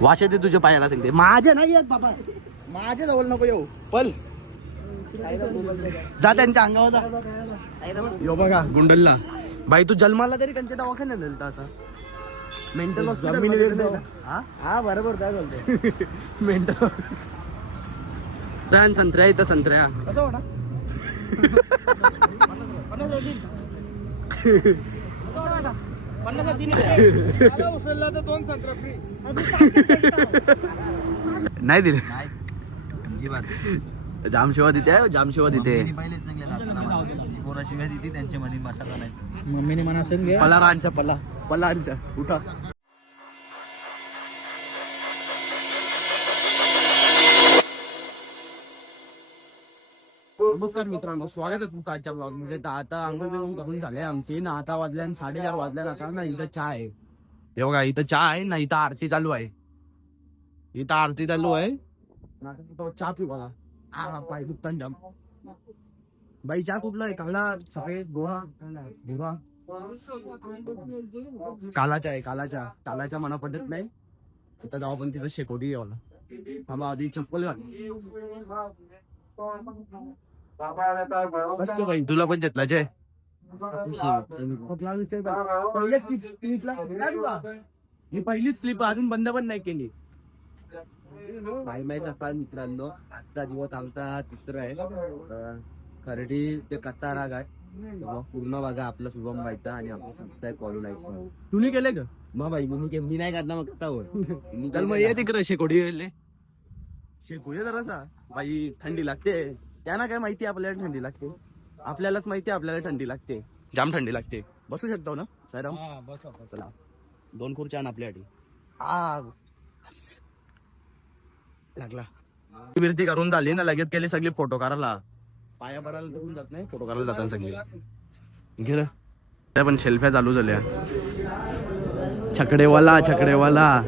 Wash येते तुझ्या पायाला सांगते. माझे नाही येत बाबा, माझ्या जवळ नको येऊ. पल जा त्यांच्या अंगावर जा. यो बघा गुंडलला बाई, तू जन्माला तरी त्यांच्या दवाखान्यात नेलता असा मेंटल हॉस्पिटल. हा बरोबर काय बोलतो मेंटल. संत्र्या इथं संत्र्या कसं वाटा नाही दिले. जाम शिवा देते, जाम शिवा देते. शिव्या देते त्यांच्या मध्ये मसाला नाही. मम्मीने म्हणा सांग पलारांच्या पलारांच्या उठा. नमस्कार मित्रांनो, स्वागत आहे तुमचं आजच्या ब्लॉग मध्ये. तर आता अंघोळ बिंघोळ करून झाले आमची ना. आता वाजल्या 4:30 वाजल्या. आता ना इथं चहा आहे. हे बघा इथं चहा आहे ना, इथं आरती चालू आहे. इथं आरती चालू आहे ना. चहा पिऊ बघा. पाय दुखतान जाम. बाई चहा कुठला आहे? काला, सफेद, गोरा, भुरा? कालाचा आहे. कालाचा मना पडत नाही. तिथं जाऊ पण तिथं शेकोटी यावला. आम्हाला आधी चप्पल घाल. बसतो बाई, तुला पण घेतलाच आहे. ही पहिलीच क्लिप अजून बंद पण नाही केली. बाई माई सकाळ मित्रांनो, आजचा दिवस आमचा तिसरा आहे. खरडी ते कसारा घाट पूर्ण बघा. आपला शुभम बाईचा आणि आपला संस्था कॉलू नाही. तुम्ही केले का? मग बाई मी नाही करणार मग कसा होईल. चल मग ये तिकडे शेकोटी शेकोडी जरासा. बाई थंडी लागते. त्यांना काय माहिती आपल्याला थंडी लागते. आपल्यालाच माहिती आपल्याला थंडी लागते. जाम थंडी लागते. बसू शकतो ना सायराम? चला 2 खुर्च्या आण आपल्यासाठी. लागला बिरती करून झाली ना, लगेच केली सगळी फोटो काढायला. पाया पडायला तर जात नाही, फोटो काढायला जातात सगळी. घे त्या पण शेल्फ्या चालू झाल्या. छकडेवाला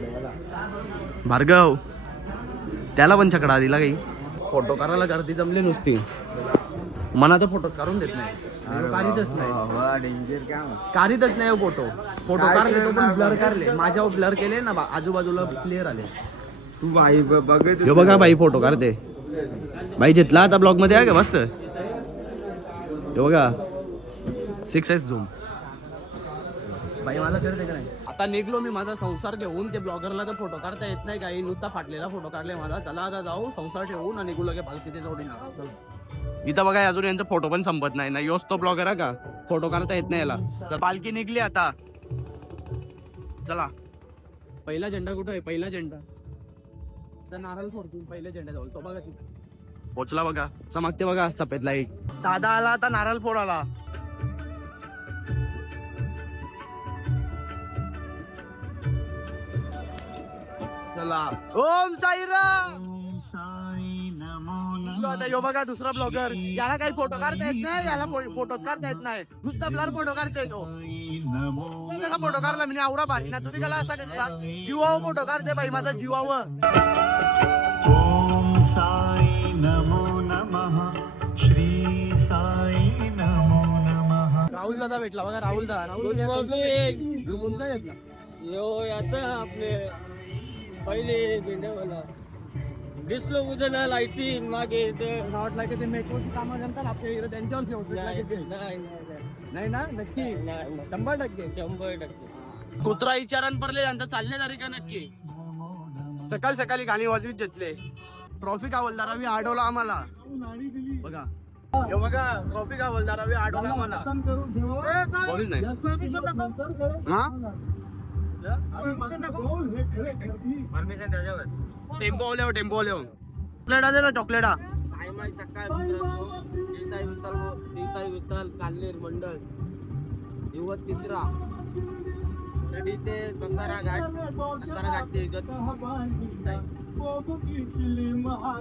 भार्गव, त्याला पण छकडा दिला काही. फोटो काढायला गर्दी जमली नुसती. मना तर फोटो काढून देत नाही. काढीतच नाही फोटो काढले तो पण ब्लर काढले. माझ्यावर ब्लर केले ना, आजूबाजूला क्लिअर आले. तू बाई बघ बघा बाई फोटो काढते. बाई घेतला आता ब्लॉग मध्ये आहे का मस्त. हे बघा 6S झूम. बाई माझा करते का नाही. आता निघलो मी माझा संसार घेऊन. ते ब्लॉगरला तर फोटो काढता येत नाही काही, नुसता फाटलेला फोटो काढले माझा. चला आता जाऊ संसार ठेवून आणि निघू लगे पालखीच्या जोडीला. इथं बघा अजून यांचा फोटो पण संपत नाही ना. योच तो ब्लॉगर आहे का, फोटो काढता येत नाही याला. पालखी निघली आता. चला पहिला झेंडा कुठं आहे? पहिला झेंडा नारळ फोडतो. पहिल्या झेंडा जाऊ तो बघा तिथे पोचला बघा. चमकते बघा सफेद लाईट. दादा आला आता नारळ फोडाला. चला ओम साईराम. यो बघा दुसरा ब्लॉगर. याला काही फोटो काढता येत नाही. याला फोटो काढता येत नाही. नुसता ब्लर फोटो काढता येतो. फोटो काढला मी आवरा भारी ना. तुम्ही त्याला असा घेतला जीवावर फोटो काढते बाई माझा जीवावर. ओम साई नमो नमः. श्री साई नमो नमः. राहुल दादा भेटला बघा. राहुल दादा कोणता घेतला? यो याचा आपले पहिले भेंड्यावाला दिसलो उद्या लाईटिंग मागे वाटलं की ते मेट्रोची कामं जनता आपल्या इकडे त्यांच्यावर ठेवतो. नाही ना नक्की 100%. कुत्रा विचारान पडले यांचा चालणे तारीख नक्की. सकाळी गाणी वाजवीत घेतले. ट्रॉफिक हवालदारावी आडवला आम्हाला बघा. हे बघा ट्रॉफिक हवालदारावी आडवला आम्हाला. बोल नाही टेम्पो चॉकलेटा दे ना. चॉकलेटा काल्लेर मंडळ दिवस तिसरा ते कंदारा घाट ते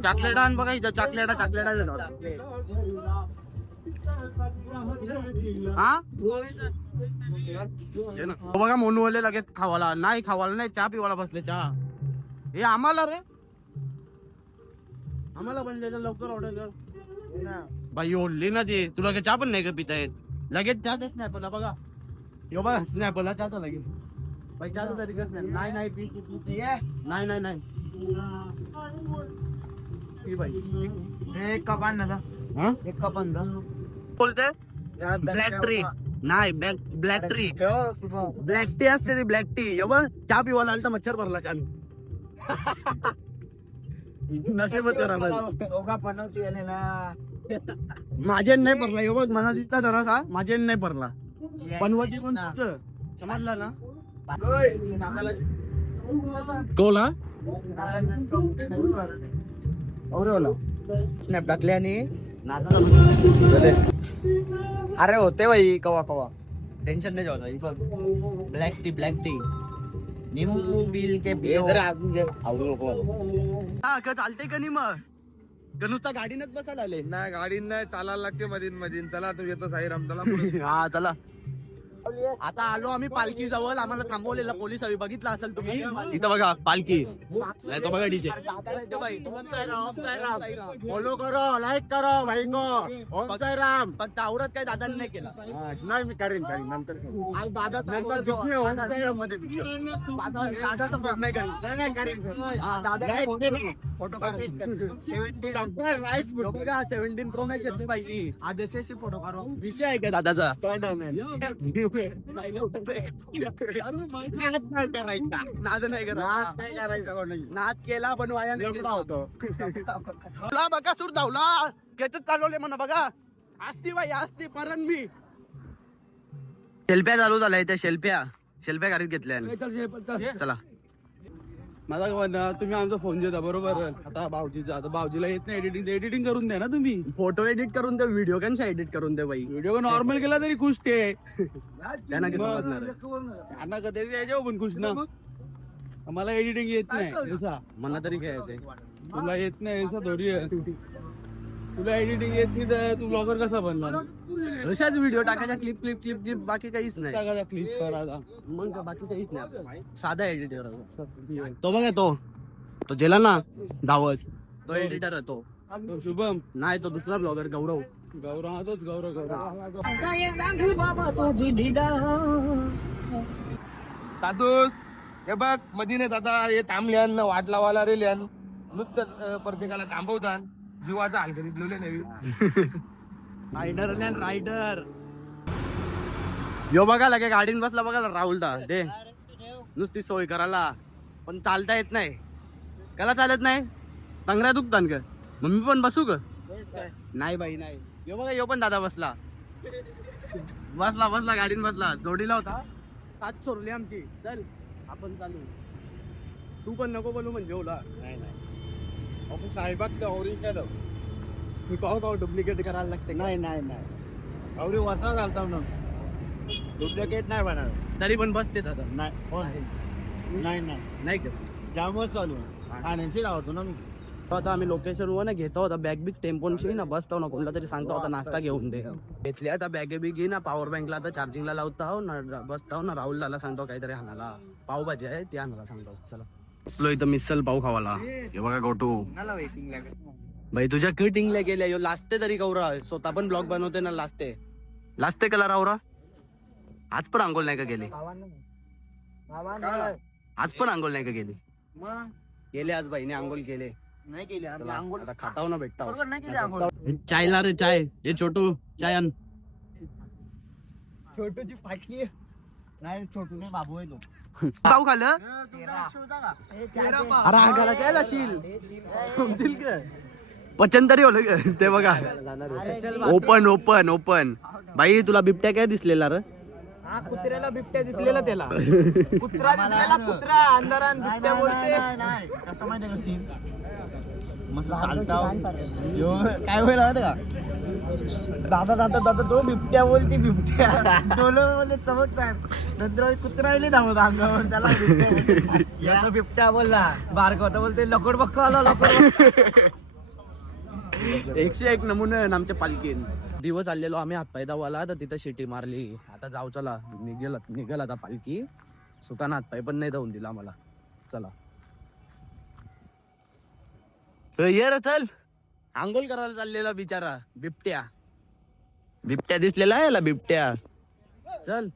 चॉकलेटा आण बघा. इथं चॉकलेटा देतात. बघा मोनूवाले लगेच खावाला नाही चहा पिवाला बसले. चहा हे आम्हाला रे, आम्हाला पण द्यायचं लवकर ऑर्डर. बाई ओढली ना ते. तुला काय चहा पण नाही का पिता येत? लगेच चहाच स्नॅपला बघा. यो बघा स्नॅपला चहाचा लगेच. पैशाचं तरी करत नाही. नाही पी नाही नाही नाही पी बाई. एक कप आण ना. हा एक कप आण ना. बोलते ब्लॅक ट्री नाही ब्लॅक ट्री ब्लॅक टी असते ती ब्लॅक टी. एवढं चहा पिवायला आलं तर मच्छर भरला छान. नशेबत करा बनवते ना. माझे नाही पडला एवढं मला दिसता जरासा माझे नाही पडला बनवती पण समजला ना. कोला स्नॅप टाकले आणि अरे होते भाई कवा कवा. टेन्शन नाही जाऊ. ब्लॅक टी निंबू बिल के आवडू नको. हा का चालते का नाही मग नुसता गाडीनच बसायला आले. नाही गाडी नाही चालायला लागते मधीन मधीन. चला तू येतो साईराम चला. हा चला. आता आलो आम्ही पालखी जवळ. आम्हाला थांबवलेला पोलीस हवी बघितला असेल तुम्ही. इथं बघा पालखी नाही तो बघा डीजे. फॉलो करो लाईक करो भाई को. साईराम. फक्त आवरत काही दादांनी नाही केला. नाही मी करीन नंतर. आज दादा दादाचा फोन नाही करीन. नाही करीन. फोटो बघा 17 प्रो मॅक्स येते पाहिजे. आज ऐसे फोटो करो. विषय आहे का दादाचा. नाद नाही करायचा. नाद केला पण वाया होतो. तुला बघा सूर धावला त्याच चालवले म्हणा बघा. असती बाई असती परण मी शेल्प्या चालू झालाय. त्या शेल्प्या गाडीत घेतल्या. चला माझा तुम्ही आमचा फोन देता बरोबर. आता भाऊजीचा आता भाऊजीला येत नाही एडिटिंग करून द्या ना तुम्ही. फोटो एडिट करून द्या व्हिडिओ कशा एडिट करून द्या बाई. व्हिडिओ नॉर्मल केला तरी खुश ते त्यांना कधी द्यायचे पण खुश ना. मला एडिटिंग येत नाही जसा मला तरी काय येते. तुला येत नाही असा थोडी. तुला एडिटिंग येत नाही तर तू ब्लॉगर कसा बनला. अशाच व्हिडिओ टाकायचा क्लिप बाकी काहीच नाही. क्लिप करायचा मग बाकी काहीच नाही. साधा एडिटर तो बघा तो जेला ना धावत तो एडिटर आहे तो शुभम नाही. तो दुसरा ब्लॉगर गौरव हा तोच गौरव. दादूस हे बघ मधीने दादा हे थांबल्यान वाट लावायला रेल्यान नुसतं प्रत्येकाला थांबवतात. जीवाचा हाल करीत लिहिले नवी. रायडर यो बघा लगे गाडीन बसला बघा राहुल दा दे नुसती सोय करायला पण चालता येत नाही. त्याला चालत नाही. टंगऱ्या दुखतान का मग मी पण बसू का. नाही बाई नाही. यो बघा यो पण दादा बसला गाडीन बसला. जोडीला होता 7 सोडली आमची. चल आपण चालू. तू पण नको बोलू म्हणजे ओला. नाही साहेबात ओरिजिनल मी पाहू डुप्लिकेट करायला लागते. नाही एवढी वसा घालता ना. डुप्लिकेट नाही बनणार तरी पण बसते दादा. नाही जामच चालू आणायची लावतो ना मी. आता आम्ही लोकेशन वर घेतो होता बॅग बिग टेम्पोनशी ना बसतो ना कोणला तरी सांगतो होता नाश्ता घेऊन दे. घेतली आता बॅग बिग घे ना. पॉवर बँकला आता चार्जिंगला लावता हो ना बसता ना. राहुल दाला सांगतो काहीतरी आणायला. पावभाजी आहे ती आणायला सांगतो. चला बसलो इथं मिसल पाव खावाला. हे बघा गोटू भाई तुझ्या किटिंगला गेल्या यो लाजते तरी गौरा. स्वतः पण ब्लॉग बनवते ना लाजते कला रावरा. आज पण आंघोळ नाही का गेले. आज पण आंघोळ नाही का गेले. गेले आज बाईने आंघोळ केले नाही केली. आता खाताव ना भेटताव. नाही चायला रे चाय. हे छोटू चाय आण. छोटूची फाटली नाही. छोटू नाही बाबू आहे तो. पाव खाल्लं अरे आगाला काय जाशील पचन तरी होलं ग ते बघा. ओपन बाई तुला बिबट्या काय दिसलेला रे. कुत्र्याला बिबट्या दिसलेला त्याला. कुत्रा दिसलेला. कुत्रा अंधारात बिबट्या बोलते. कसं माहिती का सीन मस्त चालता. काय होईल का दादा तो बिबट्या बोलते. बिबट्या डोलं बोलते चमकतात. नंतर कुत्रा धावत अंगावर त्याला बिबट्या बोलला. बारका होता बोलते लकोड बक्का आला लकोड. 101 नमुने आहे आमच्या पालखीन. दिवस आलेलो आम्ही हातपाय दावाला तर तिथं शिटी मारली. आता जाऊ चला निघेल आता पालखी. सुताना हातपाय पण नाही धावून दिला आम्हाला. चला ये रे चल. आंघोळ करायला चाललेला बिचारा बिबट्या दिसलेला आहे याला बिबट्या. चल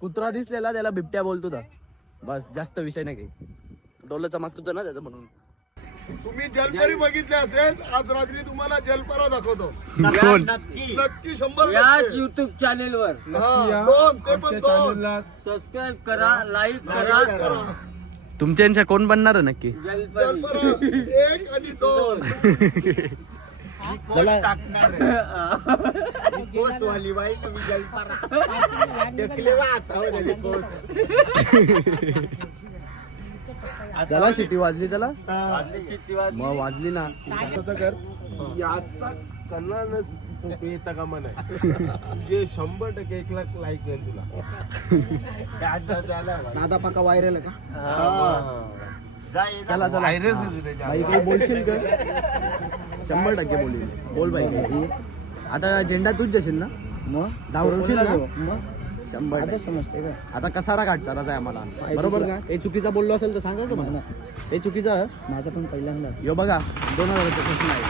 कुत्रा दिसलेला त्याला बिबट्या बोलतो तर बस, जास्त विषय नाही काही. डोलं चमकतो ना त्याचं म्हणून. तुम्ही जलपरी बघितले असेल, आज रात्री तुम्हाला जलपरा दाखवतो. कोण? नक्की 100%. याच युट्यूब चॅनेल वर हा, 2 ते पण 2. सबस्क्राईब करा, लाईक करा. तुमच्या कोण बनणार नक्की? जलपरा 1 आणि 2. चला चला शिटी वाजली त्याला, मग वाजली ना. याचा कन्नड येता कामा नाही. जे 100% 1 लाख लाईक आहे तुला. दादा पक्का व्हायरल का? चला चला बाई, काही बोलशील का? 100% बोलील. बोल बाई. आता झेंडा तूच जाशील ना? मग धावशील ना? मग 100% समजते का? आता कसारा घाट चालायचा आहे आम्हाला, बरोबर का? काही चुकीचा बोललो असेल तर सांगा का मला. हे चुकीचं माझं पण पहिल्यांदा यो बघा 2000चा प्रश्न आहे.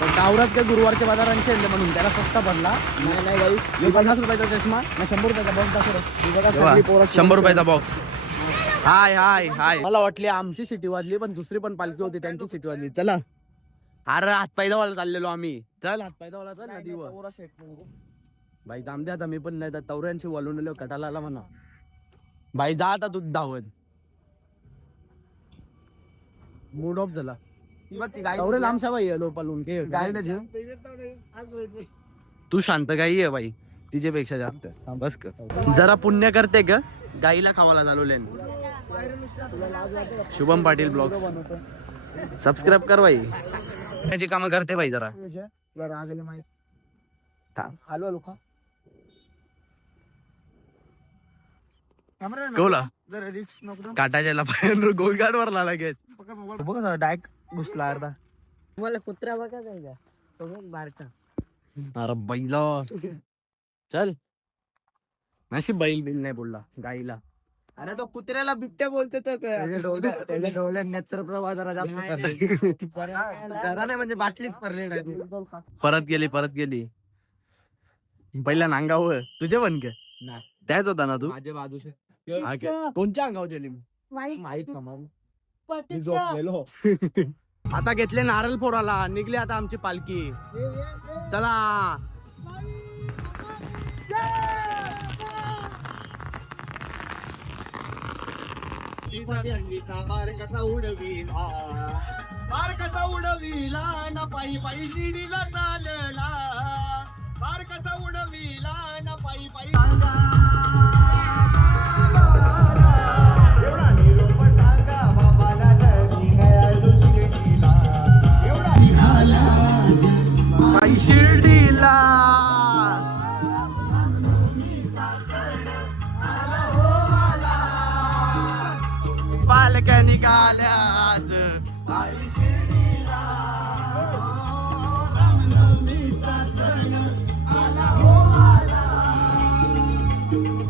पण गावरात काय गुरुवारच्या बाजारांचे आणले म्हणून त्याला स्वस्त पडला. नाही बाई, यो 50 रुपयाचा चष्मा, नाही 100 रुपयाचा बॉक्स दाखव. सगळी पोरं 100 रुपयाचा बॉक्स. हाय हाय हाय. मला वाटली आमची सिटी वाजली, पण दुसरी पण पालखी होती त्यांची सिटी वाजली. चला अरे हातपाय धावायला चाललेलो आम्ही. चल हातपाय धावायला चल नदीवर. बाई जाम द्या आता, मी पण नाही तर तवऱ्यांशी वळून आलो कटाला आला म्हणा. बाई जा आता तू धावत. मूड ऑफ झाला. तवरे लांबशा बाई आलो पालून के तू शांत गाई आहे बाई तिच्यापेक्षा जास्त. बस कर जरा पुण्य करते का गाईला खावाला चालवले. शुभम पाटील ब्लॉग्स सबस्क्राईब कर बाई. त्याची कामं करते बाई जरा. आलो लोक कोला काटाच्या गोलगाड वरला लगेच बघ ना डायरेक्ट घुसला अर्धा. तुम्हाला कुत्रा बघा जायचा बारका. अरे बैला चल नशीब बैल बिल नाही बोलला गाईला. अरे तो कुत्र्याला बिबट्या बोलते तर त्याच्या डोळ्यात नेत्र प्रवाह जरा जास्त जरा नाही म्हणजे बाटलीच पडले नाही. परत गेली पहिल्या नांगावर तुझे पण का त्याच होता ना तू? माझ्या बाजूचे हा काय? कोणत्या अंगावर गेली? माहित समज आता घेतले नारळ फोडाला, निघली आता आमची पालखी. चला कसा उडविला ना पायी पायी शिडीला चालला. बार कसा उडविला ना पायी पायी. एवढा निरोप सांगा बाबाला पायी शिर्डीला. पालक्या निघाल्यात पायी शिर्डीला. रामनवमीचा सण आला हो आला.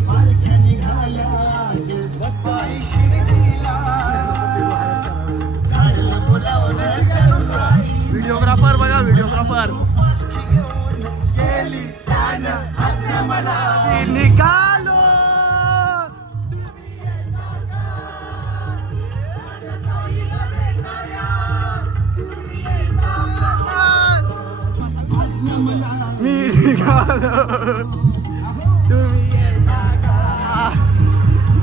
पालक्या निघाल्यात पायी शिर्डीला. व्हिडिओग्राफर बघा व्हिडिओग्राफर निकालो. मी निघालो तुम्ही येता का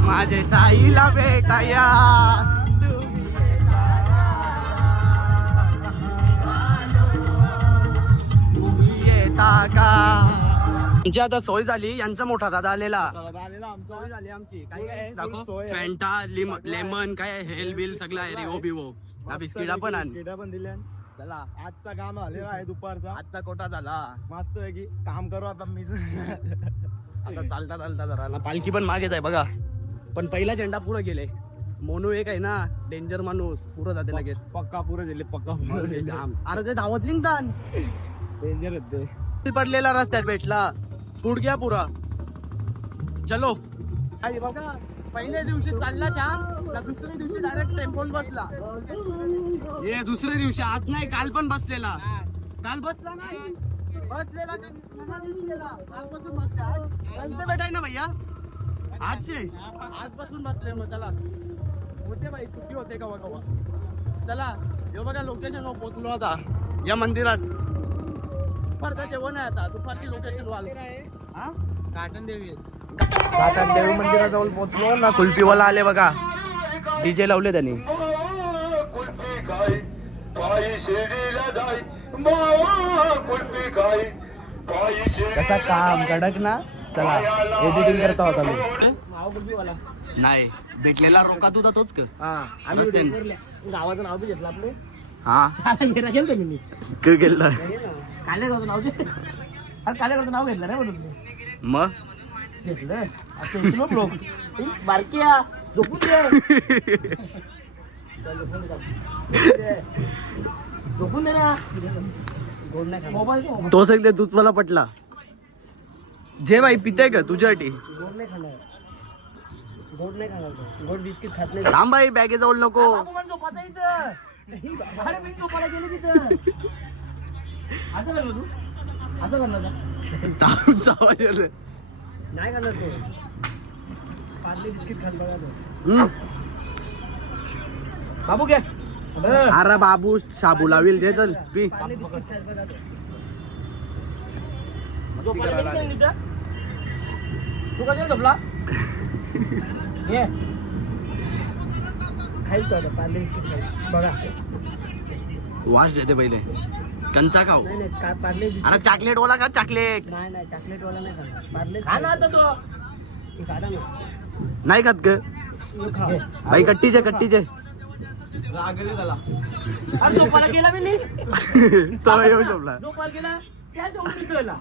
माझे साईला भेटाया. आमची आता सोय झाली. यांचा मोठा दादा आलेला. सोय झाली आमची. काय काय दाखव. फॅन्टा लेमन काय हेल बिल सगळं आहे. रिओ बिवो बिस्किटा पण आण. पण दिल्या. चला आजचा काम आलेला आहे दुपारचा. आजचा कोटा झाला. मस्त आहे की काम करू आता मी. आता चालता चालता जरा पालखी पण मागेच आहे बघा. पण पहिला झेंडा पुढे गेले. मोनू एक आहे ना डेंजर माणूस पुढे जाते लगेच. पक्का पुरे दिले पक्का. अरे ते धावत लिंगतान डेंजर होते. पडलेला रस्त्यात भेटला पुढग्या पुरा. चलो आई बघा पहिल्या दिवशी चालला चहा, दुसऱ्या दिवशी डायरेक्ट टेम्पोन बसला. हे दुसऱ्या दिवशी आज नाही काल पण बसलेला. काल बसला नाही बसलेला कालपासून बसला. भेटाय ना भैया आजपासून बसले मग चला होते बाई किती होते कवा कवा चला हे बघा लोकेशन पोहोचलो आता या मंदिरात दुपारचं जेवण आहे आता दुपारची लोकेशन वाल काटन देवी काटन देवी मंदिराजवळ पोहोचलो ना कुल्फीवाला आले बघा डीजे लावले त्यांनी कसा काम कडक ना चला एडिटिंग करता होता मी नाही भेटलेला रोका तुझा तोच का गावाचं नाव बी घेतलं आपलं हा गेलं मी काय केलं कालेगावचं नाव अरे कालेगावचं नाव घेतलं नाही म्हणून मग घेतलं असं लोक बारक्या झोपून दे झोपून दे ना मोबाईल तो सगळे दूध मला पटला जे बाई पिते का तुझ्यासाठी गोड नाही खाणार गोड नाही खाणार गोड बिस्किट खात नाही थांब बाई बॅगे जवळ नको झोपायचं इथं अरे मी झोपायला गेले तिथं असं करणार तू असं करणार का नाही करणार तो पार्ले बिस्किट खात बघा तो बाबू घ्या अरे बाबू शाबू लावील जे चल पी पार्ले बिस्किट खात बघा तो झोपायला गेली नाही तिथं? तू कधी झोपला ये खाईल तो आता पार्ले बिस्किट खाईल बघा वास देते पहिले कंचा खाऊ नाही नाही का पार्ले बिस्किट अरे चॉकलेट वाला का चॉकलेट नाही नाही चॉकलेट वाला नाही खाणार पार्ले खा ना आता तो हे काढा ना नाही खात ग हे खा बाई कट्टीचे कट्टीचे अरे झोपायला गेला मी नाही तो येऊ शकला झोपायला गेला त्या जेवण मिसळला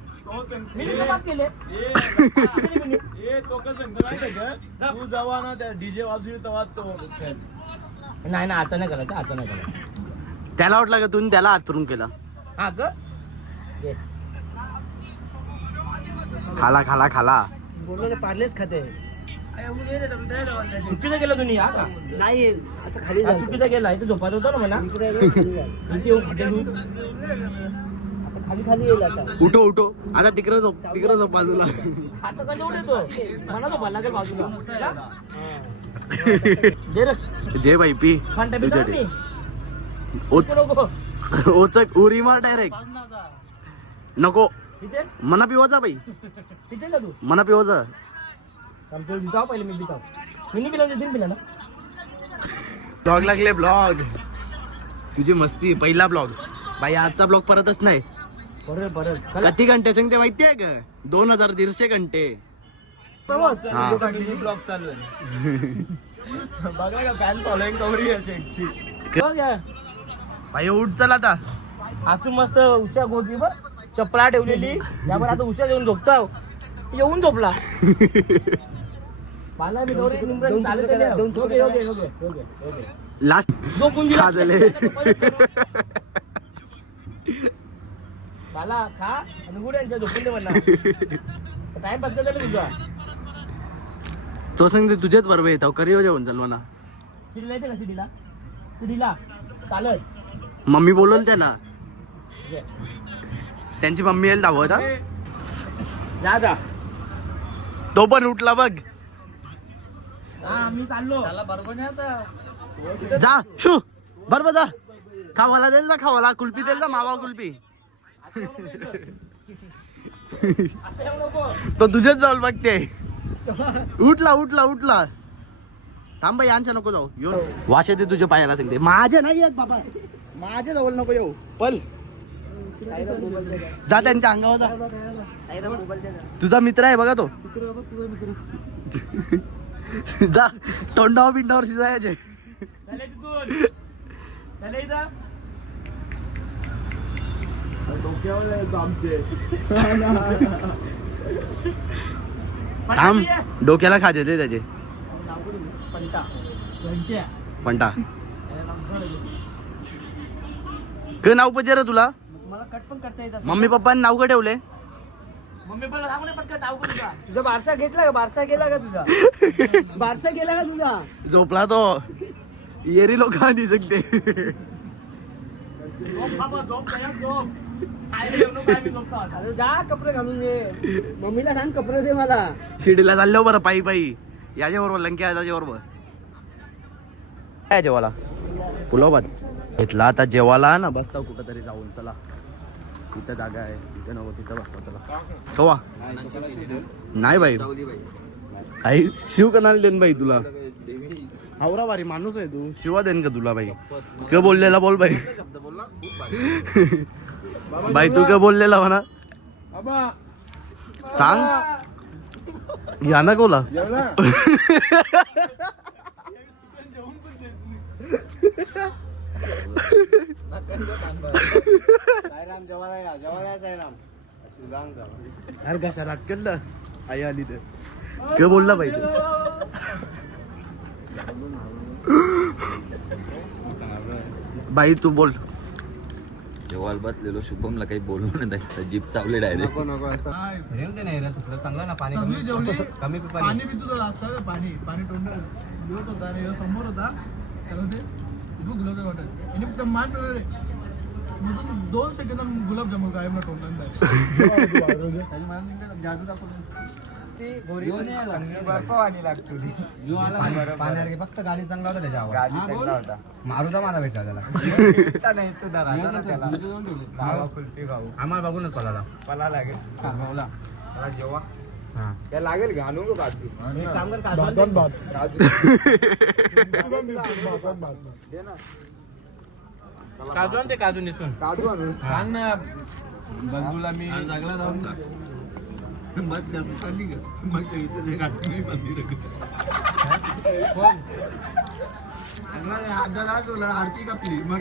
मी नाही कपात केले तू जेव्हा ना त्या डीजे वाजवी तेव्हा तो नाही ना आता नाही करायचं आता नाही करायचं त्याला वाटलं का तुम्ही त्याला आतरून केला हा ग खाला खाला खाला बोललो ना पार्लेच खाते चुकीचं गेला तुम्ही हा का नाही असं खाली चुकीचा गेला इथे झोपायचं होतं ना मला इथे येऊन खाते तू आता खाली खाली येईल आता उठो उठो आता तिकडे झोप बाजूला आता का जेवढ येतो मला झोपायला लागेल बाजूला दे रे जे बाई पी फांटा बी तुझ्यासाठी नाही नको ओचक उरी मार डायरेक्ट नको तिथे मना पिवाचा बाई तिथे का तू मना पिवाचा आमच्या बिताव पहिले मी बिताव मी नाही पिला तीन पिला ना ब्लॉग लागले ब्लॉग तुझी मस्ती पहिला ब्लॉग बाई आजचा ब्लॉग परतच नाही बरोबर बरोबर किती घंटे सांगते माहितीये का 2150 घंटे हा. ब्लॉग चालू आहे बघा का फॅन फॉलोइंग कवरी आहे शेटची बाई उठ चल आता आतून मस्त उशा गोटी बघ चपला ठेवलेली त्यावर आता उशा घेऊन झोपता येऊन झोपला मला मी दोन लास्ट झोपून खा झाले मला खा आणि गुड्यांच्या झोपून दे मला टाइमपास झाला तुझा तो सांगते तुझ्याच बरोबर येतो करी जेवण चल म्हणा सिडीला येते का सिडीला सिडीला चालत मम्मी बोलवल त्याला त्यांची मम्मी येईल धावत हा जा जा तो पण उठला बघ हा मी चाललो त्याला बरोबर नाही आता जा शू बरोबर जा खावाला देईल ना खावाला कुल्फी देईल ना मावा कुल्फी आता येऊ नको तो तुझ्याच जाऊन बघते उठला थांब बाई यांच्या नको जाऊ यो वाश येते तुझ्या पायाला सांगते माझे नाही येत बाबा माझ्या जवळ नको येऊ पल जा त्यांच्या अंगावर जा तुझा मित्र आहे बघा तो जा तोंडावर बिंडावर शिजायचे चले तिथून चले इथं थांब डोक्याला खाजे ते त्याचे पंटा घंट्या पंटा काय नाव पचे रे तुला मला कट पण करता येत मम्मी पप्पांनी नाव का ठेवले मम्मी पण सांगू नये पटकन नाव करू का तुझा बारसा घेतला का बारसा गेला का तुझा बारसा गेला का तुझा झोपला तो येरी लोक आणि सांगते झोप बाबा झोप तयार झोप आले येऊ नको आम्ही झोपतो आता. अरे जा कपडे घालून ये मम्मीला सांग कपडे दे मला शिर्डीला चाललो बरं पायी पायी याच्याबरोबर लंके आहे त्याच्याबरोबर काय जेवायला पुलाव भात घेतला आता जेवायला ना बसता कुठं तरी जाऊन चला इथं जागा आहे इथं नको तिथं बसता चला कवा नाही by I Shiv kanal then बाई तुला आवरा भारी माणूस आहे तू शिवा देन का तुला बाई क बोललेला बोल बाई बाई तू काय बोललेला म्हणा सांग या ना कोला अरे कशा नाटकल ना आई आली तर काय बोलला बाई बाई तू बोल जेव्हा बसलेलो शुभमला काही बोलू नाही जीप चावले डायरेक्ट पाणी पितो तो लागतं पाणी पाणी तोंडात घेत होता रे समोर होता त्याला ते गुलाब वाटत आणि फक्त मान पिवलं रे 2 सेकंद गुलाबजामुन गायब तोंडात जादू दाखवतो फक्त गाडी चांगला होता त्याच्यावर मारुदा माझा भेटला त्याला आम्हाला बघूनच पला लागेल जेव्हा त्या लागेल का आणू का काजू आणते काजू निसून काजू आणून सांग ना बंधूला मी जागला जाऊन का आरती कापली मग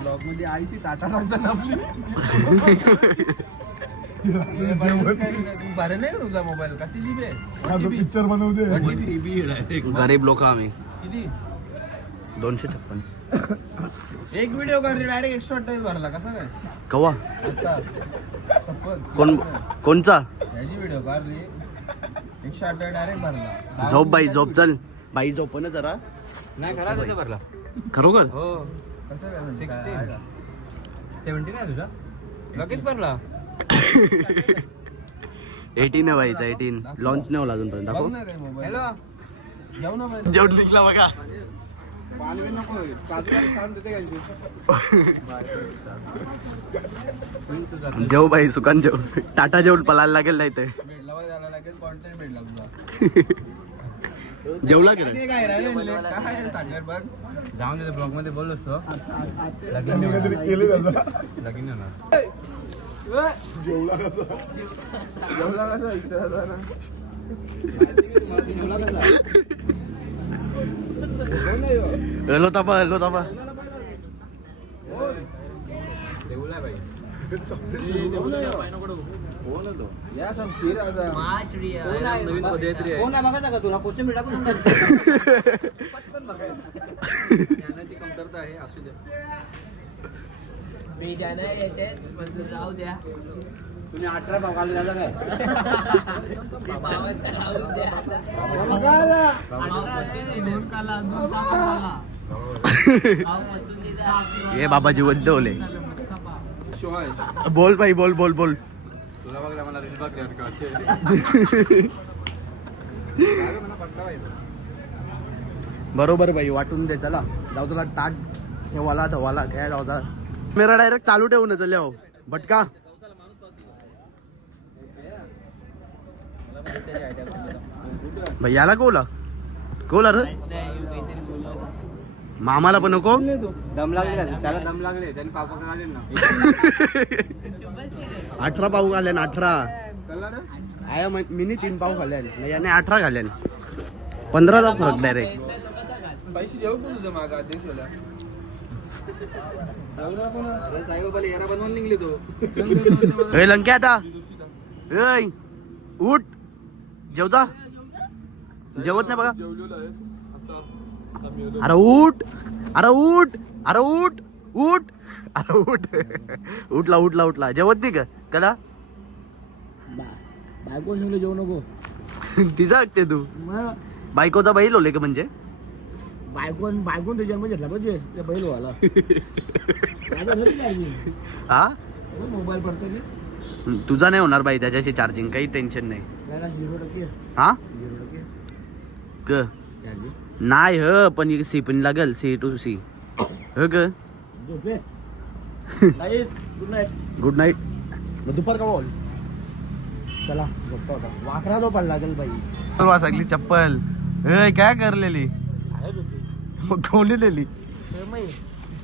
ब्लॉग मध्ये आईशी टाटा लागतात आपली बरं नाही तुझा मोबाईल का ती जीबी आहे पिक्चर बनवते गरीब लोक आम्ही किती 256 एक व्हिडिओ कर डायरेक्ट एक्स्ट्रा टाइम भरला कसा काय कवा आता शपथ. कोणचा याची व्हिडिओ काढ रे 108 डायरेक्ट भरला झोप बाई झोप चल बाई झोप ना जरा नाही करा त्याचा भरला खरोखर हो कसं काय 17 आहे तुझा लगेच भरला 18 आहे बाईचा 18 लॉन्च नाही होला अजूनपर्यंत दाखव हॅलो जाऊ ना जेवण निघला बघा पाणी नको काजू काम देते जेव बाई सुकान जेव टाटा जेवण पलायला लागेल नाही ते भेटला जायला लागेल कॉन्टेंट भेटला तुझा जेवला गेला काय काय सागर बघ जाऊन दे ब्लॉग मध्ये बोललोस तो लगीन ना जेवला कसा हॅलो तापा बघायचा का तुला क्वेश्चन भेटा कमतरता आहे असू द्या मी जाणार याच्यात जाऊ द्या तुम्ही 18 भाव घालून जाता काय ये बाबाजी वद्द ओले बोल बाई बोल बोल बोल तुला बघ मला रील बघ बरोबर बाई वाटून दे चला जाऊ तुला ताट ठेवाला धवाला काय जाऊ मेरा डायरेक्ट चालू ठेवून चल भटका भैयाला कोला रे मामाला पण नको दम लागले त्याला दम लागले त्यांनी पापा लागले ना 18 पाव घाल्यान 18 आया मिनी 3 पाव खाल्यान याने 18 खाल्यान 15चा फरक डायरेक्ट पैसे जेवू पण तुझं मागा अध्यक्षला साईबाबाला येरा बनवून निघले तो ए लंके आता ए उठ जेवता जेवत नाही बघा अरे उठ अरे उठ अरे उठ उठ अरे उठ उठला जेवत नाही का कदा बायको जेवू नको तिचा ऐकते तू बायकोचा बैल होले का म्हणजे बायकोन तुझ्या जन्म घेतला पाहिजे त्या बैल व्हायला हा मोबाईल पडतो की तुझा नाही होणार बाई त्याच्याशी चार्जिंग काही टेन्शन नाही 0% हा 0% क चार्जिंग नाही ह पण सी पण लागल सी टू सी ह क झोपे गुड नाईट गुड नाईट दुपार का बोल चला झोपता होता वाकरा झोपायला लागेल बाई सगळी चप्पल काय करलेली आहेच होती मग ठेवलेली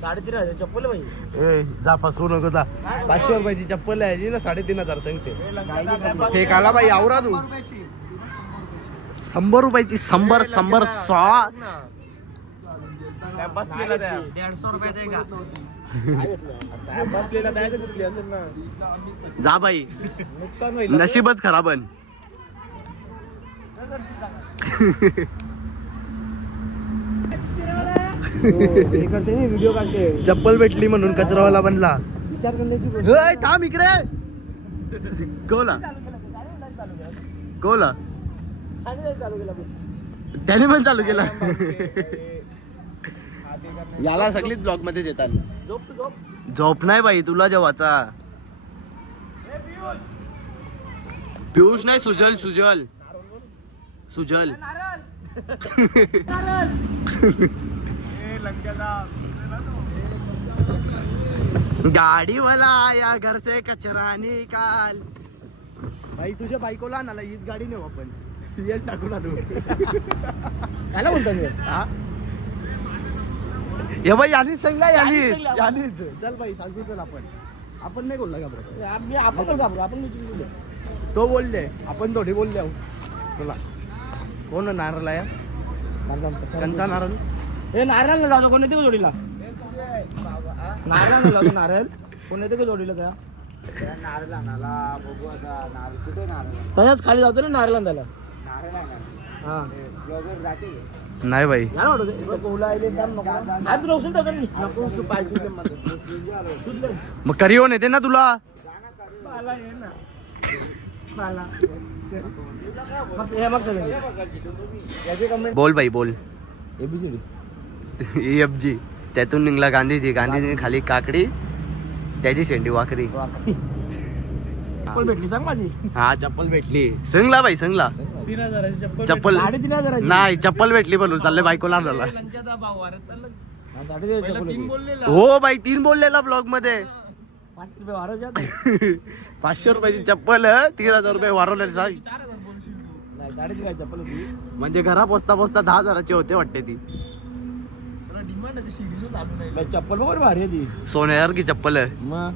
3,500 चप्पल भाई जा फसवू नको जा 500 रुपयाची चप्पल आहे ना 3,500 सांगते फेक आला बाई आवरा तू 100 रुपयाची 100 जा बाई नशीबच खराब व्हिडिओ काढते चप्पल भेटली म्हणून कचरावाला बनला विचार करण्याची गोष्ट थांब इकडे कोला कोला चालू केला त्याने पण चालू केला याला सगळीच ब्लॉग मध्ये देतात झोप झोप नाही बाई तुला जेवाचा पियुष नाही सुजल सुजल सुजल गाडी वाला आया घर से कचरा निकाल भाई तुझ्या बायकोला आणाला हीच गाडी नेऊ आपण येल टाकून आणू काय बोलतो मी हा हे बाई यानीच सांगला यानीच चल बाई सांगू चल आपण नाही बोलला का आपण आपण तो बोलले आपण थोडी बोलले आहो तुला कोण नारळ आहे कंचा नारळ हे नारळ जातो कोण येते का जोडीला नारळ जातो नारळ कोण येते का जोडीला त्या नारळ आणाला बघू आता नारळ कुठे नारळ तसंच खाली जातो ना नारळ आणायला नारळ आहे ना हा ब्लॉगर जाते नाही बाई याला वाटत कोला आले नको आज तुला उचल टाकल मी नको तू पाहिजे मग करिओन येते ना तुला मला ये ना मला हे मग सगळे याचे कमेंट बोल बाई बोल एबीसीडी EFG त्यातून निघला गांधीजीने खाली काकडी त्याची शेंडी वाकरी चप्पल भेटली सांग माझी हा चप्पल भेटली संगला बाई संगला 3,000ची चप्पल चप्पल 3,500 नाही चप्पल भेटली बोलू चालले बायकोला आणला 3,500 हो बाई 3 बोललेला ब्लॉग मध्ये 5 रुपये वाढव जात 500 रुपयाची चप्पल 3,000 रुपये वाढवले सांग नाही 3,500 चप्पल होती म्हणजे घरा पोचता पोचता 10,000ची होते वाटते ती चप्पल बघ भारी आहे ती सोन्यासारखी चप्पल मग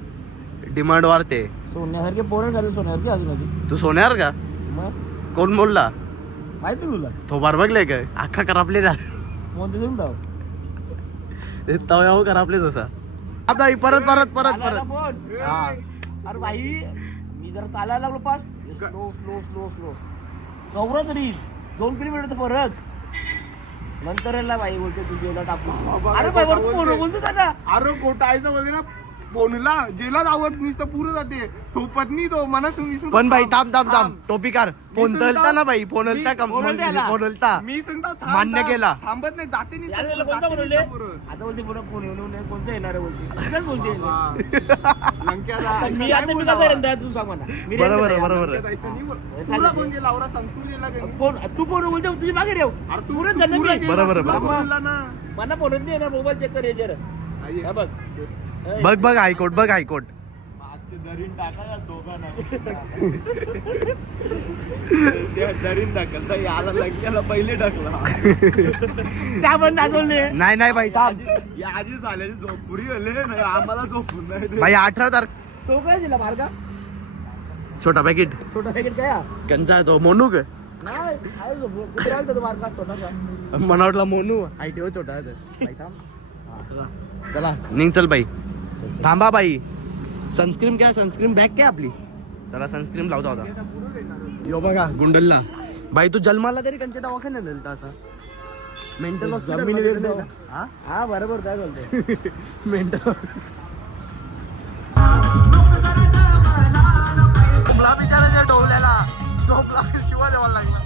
डिमांड वाढते सोन्यासारखे पोरण झाले सोन्यासारखी अजून आधी तू सोन्यावर का मग कोण बोलला माहिती आहे तुला थोबार बघले का अख्खा करापले ना कोणते देऊन जाऊ तव्यावर करापले तसा आता परत परत परत परत फोन हा अरे भाई मी जरा चालायला लागलो pass slow slow slow slow Chaura तरी 2 किलोमीटर परत नंतर याला बाई बोलते तुझ्याला टाकू अरे बाई बरं फोन बोलतो त्यांना अरे कोटायचं बोलते ना फोनला जेलात आवड नुसतं पुरं जाते थोपत नाही तो मना पण बाई थांब थांब थाब टोपी कार फोन तलता ना बाई फोन हलता का फोन हलता मी सांगतो मान्य केला थांबत नाही जाते नाही याला कोणता बोलले आता बोलते पुन्हा फोन येऊन कोणतं येणार आहे बोलते बोलते मी आता मी कसं रेंदा तू सांग मला मी बरोबर बरोबर तुला कोण गेला आवरा सांग तू गेला का नाही? फोन तू फोन बोलते तुझी मागे ठेव अरे पुरं तू जाणार पुरा मी. गेला, बरोबर, तुला बरोबर. बोलला ना मला फोन नाही येणार मोबाईल चेक कर याच्यावर हा बघ बघ बघ हायकोर्ट बघ हायकोर्ट दरीन टाका दोघांना दरीन टाकल तर याला लग्नाला पहिले टाकला त्या पण दाखवले नाही नाही बाई थांब आधी झाल्याची झोपुरी आले नाही आम्हाला झोपून नाही बाई 18 तारखे तो काय दिला बारका छोटा पॅकेट छोटा पॅकेट काय कंचा तो मोनू का नाही आहे कुठे आलता तो बारका छोटासा मला वाटला मोनू आयटीओ छोटा आहे तो. बाई थांब चला निघ चल बाई थांबा बाई सनस्क्रीन काय सनस्क्रीन बॅग काय आपली चला सनस्क्रीन लावता होता यो बघा गुंडलला बाई तू जन्माला तरी कंच्या दवाखान्यात नेलता असा मेंटल हॉस्पिटल हा बरोबर काय बोलतोय मेंटल झोपला बिचाराच्या डोवल्याला झोपला शिवा द्यावा लागला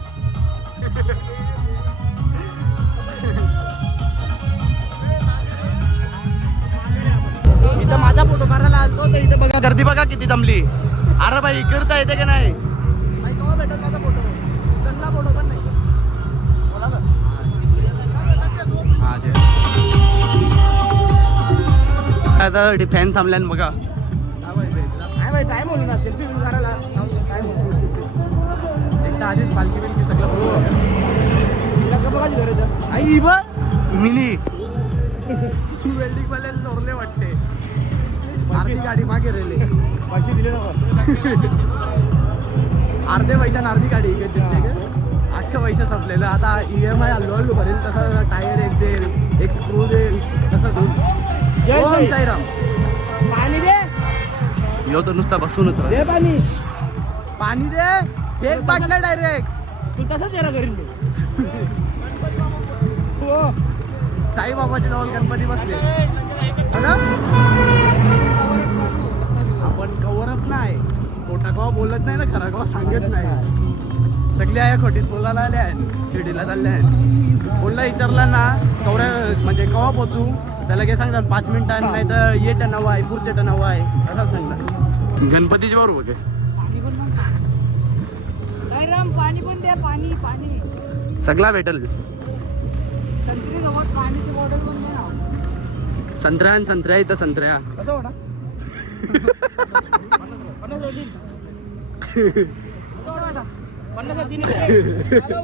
किती जमली. अरे भाई करता येते का नाही भाई. केव्हा भेटत माझा फोटो चांगला फोटो पण नाही. बोला ना. हा ते आता फॅन थांबल्यान बघा. काय भाई टाइम होईल ना सेल्फी करायला टाइम एकदा आधीच पालखी बिलकी सगळं बघायची गरज आई बा मिनी वेल्डिंग वाल्याला चोरले वाटते. अर्धी गाडी मागे रेले. पैसे दिले ना अर्धे पैशाने अर्धी गाडी इकडे दिसते का. अख्खं पैसे संपलेलं. आता EMI हळूहळू भरेल तसं टायर एक देईल एक स्क्रू देईल तसं देईल. ओम साईराम. पाणी दे यो तर नुसता बसूनच राहतो. दे पाणी पाणी दे एक बाटला डायरेक्ट. तू तसंच येणार करीन हो साईबाबाच्या जवळ गणपती बसले बघा. आपण कवरच नाही. खोटा कवा बोलत नाही ना खरा कवा सांगत नाही. सगळे आहे खोटीत बोलायला आले आहेत. शिर्डीला चालले आहेत. बोलला विचारला ना कवऱ्या म्हणजे कवा पोचू त्याला काय सांगतात 5 मिनिटांनी नाही तर ये टनाव आहे पुढचे टनाव आहे असं सांगतात. गणपतीच्या बरोबर ओके पाणी पण द्या पाणी पाणी सगळा भेटल. संत्री गवत पाण्याची बॉटल पण द्या ना. संत्र्या इथं संत्र्या. कसं वाटा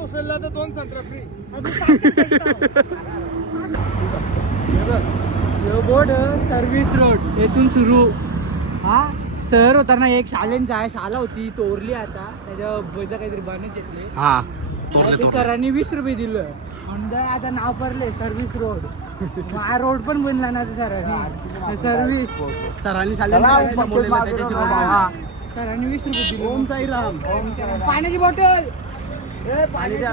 उचलला तर 2 संत्रा फ्री. बोर्ड सर्व्हिस रोड येथून सुरू. हा शहर होता ना एक शाळेंचा आहे. शाळा होती तोरली आता त्याच्या काहीतरी बाणेच येतले. हा तोरले सरांनी 20 रुपये दिलं म्हणजे आता नाव पडले सर्व्हिस रोड. हा रोड पण बनला ना सरांनी सर्व्हिस. सरांनी शाळेला सरांनी 20 रुपये दिले. ओम साईराम. पाण्याची बॉटल पाणी द्या.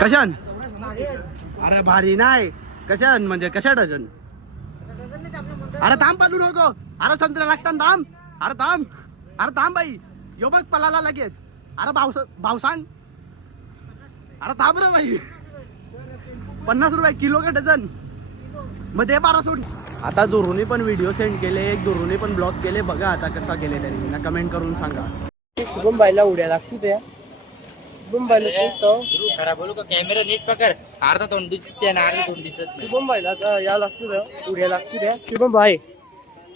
कशान अरे भारी नाही कशान म्हणजे कशा डझन. अरे थांब पालू नको. अरे संत्र्या लागतात थांब. अरे थांब बाई यो बघ पलाला लगेच. अरे भाव सांग. अरे थांब रे बाई 50 रुपये किलो का डझन मध्ये 12 सूट. आता दुरुनी पण व्हिडिओ सेंड केले एक दुरुनी पण ब्लॉक केले. बघा आता कसा केले त्यांनी ना कमेंट करून सांगा. शुभम बाईला उड्या लागतो त्या. शुभम बाईला शिकतो खरा बोलू का कॅमेरा नीट पकड. अर्धा तोंड दिसते आणि अर्धा तोंड दिसत नाही. शुभम बाईला आता या लागतो त्या उड्या लागतो त्या. शुभम बाई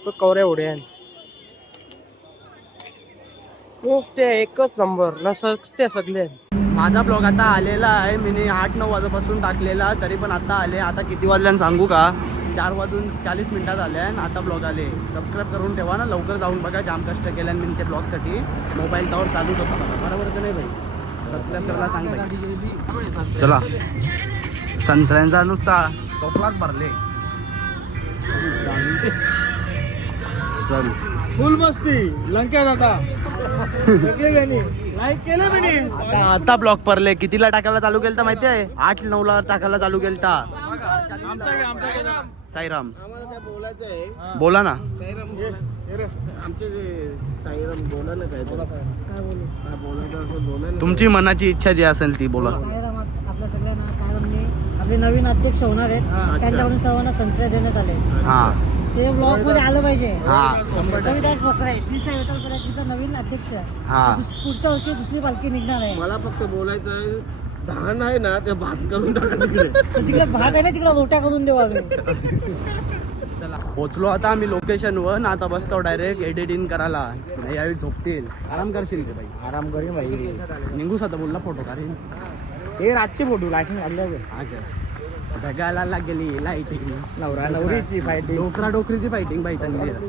तो कवऱ्या उड्या नुसते एकच नंबर न सगते सगळे. माझा ब्लॉग आता आलेला आहे. मी 8-9 वाजेपासून टाकलेला तरी पण आता आले. आता किती वाजल्यानं सांगू का 4:40 आले आणि आता ब्लॉग आले. सबस्क्राईब करून ठेवा ना लवकर जाऊन बघा. जाम कष्ट केल्यान मी ते ब्लॉगसाठी. मोबाईल टावर चालूच होता बरोबर तर नाही भाई. सबस्क्राईब करायला सांग भाई. चला संत्र्यांचा नुसता टोपलाच भरले. चल फुल मस्ती लंक्यात आता लाईक केलं मी. आता ब्लॉग पडले. कितीला टाकायला चालू केलं तर माहिती आहे 8-9 टाकायला चालू केलता. साईराम बोला ना. तुमची मनाची इच्छा जी असेल ती बोला. आपल्या सगळ्यांना साहेबांनी आपले नवीन अध्यक्ष होणार आहेत त्यांच्याकडून सर्वांना संत्र्या देण्यात आले. हा ते ब्लॉग मध्ये आलं पाहिजे. हा तिचा नवीन अध्यक्ष हा पुढच्या वर्षी दुसरी पालखी निघणार आहे. मला फक्त बोलायचं धान आहे ना ते भात करून टाका तिकडे. तिकडे भात आहे ना तिकडे रोट्या करून देऊ आम्ही. पोचलो आता आम्ही लोकेशनवर ना. आता बसतो डायरेक्ट एडिटिंग करायला. नाही यावेळी झोपतील. आराम करशील का भाई. आराम करी भाई. निघूस आता बोलला फोटो काढीन. हे रातचे फोटो लाईटिंग आल्या हा काय ढगाला लागली लाईटिंग. नवरा नवरीची फायटिंग डोकरीची फायटिंग बाई चांगली आहे.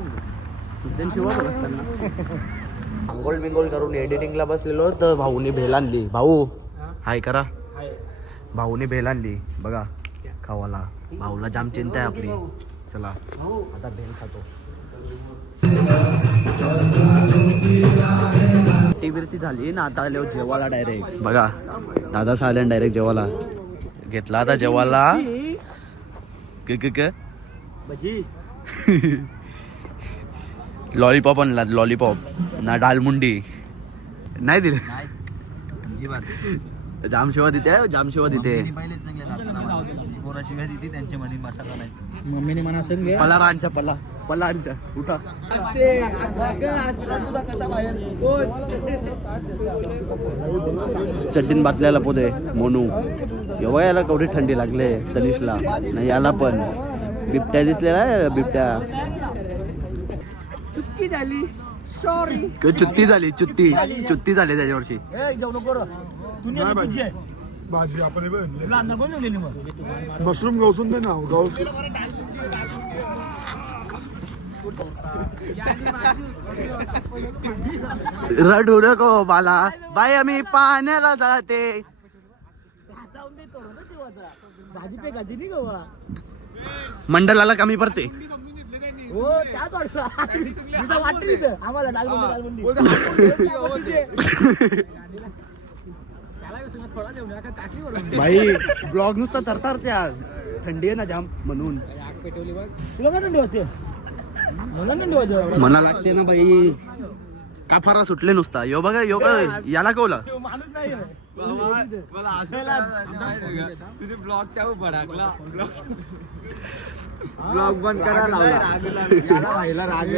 शिवा असताना आंघोळ बिंगोळ करून एडिटिंगला बसलेलो तर भाऊनी भेल आणली. भाऊ हाय करा. भाऊनी भेल आणली बघा खावाला. भाऊला जाम चिंता आहे आपली. चला आता भेल खातो. ती झाली ना. आता आलो जेवायला डायरेक्ट बघा. दादा सायलेंट डायरेक्ट जेवायला घेतला. आता जेवायला लॉलीपॉप आणला. लॉलीपॉप ना डालमुंडी नाही दिले. जामशिवा देते जामशिवा देते. पोरा शिव्या देते त्यांच्या मध्ये मसाला नाही. मम्मीने म्हणा संगे पलारांच्या पलारांच्या उठा. चट्टीन बातल्याला पोते मोनू केव्हा याला केवढी थंडी लागले तनिषला नाही याला पण बिबट्या दिसलेला आहे बिबट्या. चुकी झाली सॉरी. चुत्ती झाली चुत्ती झाली त्याच्यावरची. जाऊ नको तुझी भाजी आपण अंदर कोण जेवलेली मग मशरूम गवसून दे ना गवस. रडू नको बाला बाई आम्ही पाण्याला जाते. भाजी पे गाजी नाही गवा मंडलाला कमी पडते. हो त्याच वाटतं तिथं आम्हाला दालबंदी भाई ब्लॉग नुसतं तरतारते आज थंडी आहे ना जाम म्हणून. तुला काय थंडी वाजते मला थंडी वाजते मला लागते ना भाई काफारा सुटले नुसता. यो बघा यो काय याला कवला माणूस नाही तुझे ब्लॉग त्या भडाकला ब्लॉग बंद करा राहिला राग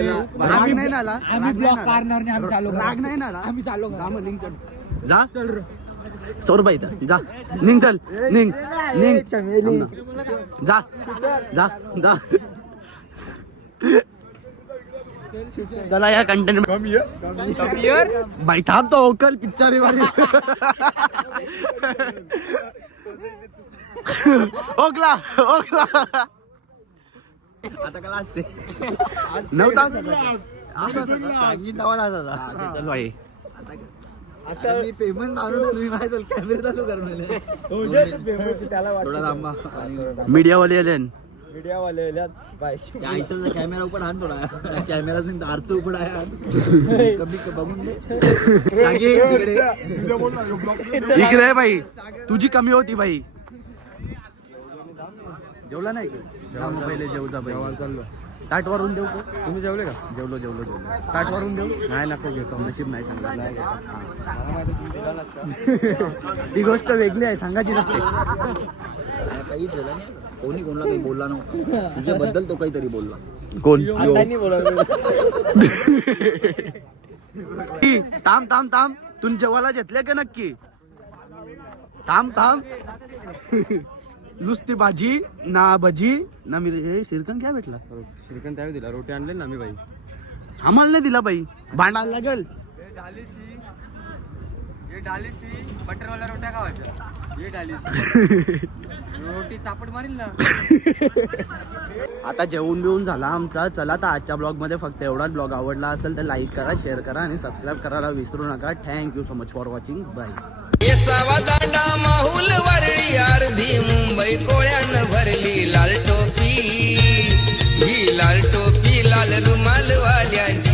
नाही ना आला. आम्ही ब्लॉग काढणार नाही आम्ही चालू राग नाही ना आला. आम्ही चालू जा मग निघ जा सौरबाई जा निघ चल निघ जा जा जा. चला या कंटेंट बाई थांब तो ओकल पिक्चर ओकला ओकला आता कला असते नव्हता. चल भाई आता मी पेमेंट मारून तुम्ही माहिती कॅमेरा चालू कर थोडा थांबा. मीडियावाले आले मीडियावाले आयसरचा कॅमेरा उपर आण थोडा कॅमेरा आरचं उपर आहे कमी बघून दे. इकडे आहे बाई तुझी कमी होती बाई. जेवला नाही पहिले जेवता चाललो ताट वरून देऊ का तुम्ही जेवले का. जेवलो ताट वरून देऊ नाही नको घेतो नशीब नाही सांगा. ती गोष्ट वेगळी आहे सांगायची नसते. काही झालं नाही कोणी कोणाला काही बोलला नव्हता तुझ्याबद्दल तो काहीतरी बोलला. कोण थांब तुम्ही जेवायला घेतले का नक्की. थांब नुसती भाजी ना भजी ना मी श्रीखंड काय भेटला. श्रीखंड त्यावेळी दिला रोटी आणले ना मी बाई आम्हाला नाही दिला बाई भांडायला लागेल. बटरवाला रोट्या खावायच्या रोटी चापट मारील ना. आता जेवून बिवून झाला आमचा. चला तर आजच्या ब्लॉग मध्ये फक्त एवढाच. ब्लॉग आवडला असेल तर लाईक करा शेअर करा आणि सबस्क्राईब करायला विसरू नका. Thank you so much for watching. Bye. Danda Mahul Worli अर्धी मुंबई कोळ्यानं भरली लाल टोपी ही लाल टोपी लाल रुमाल वाल्यांची.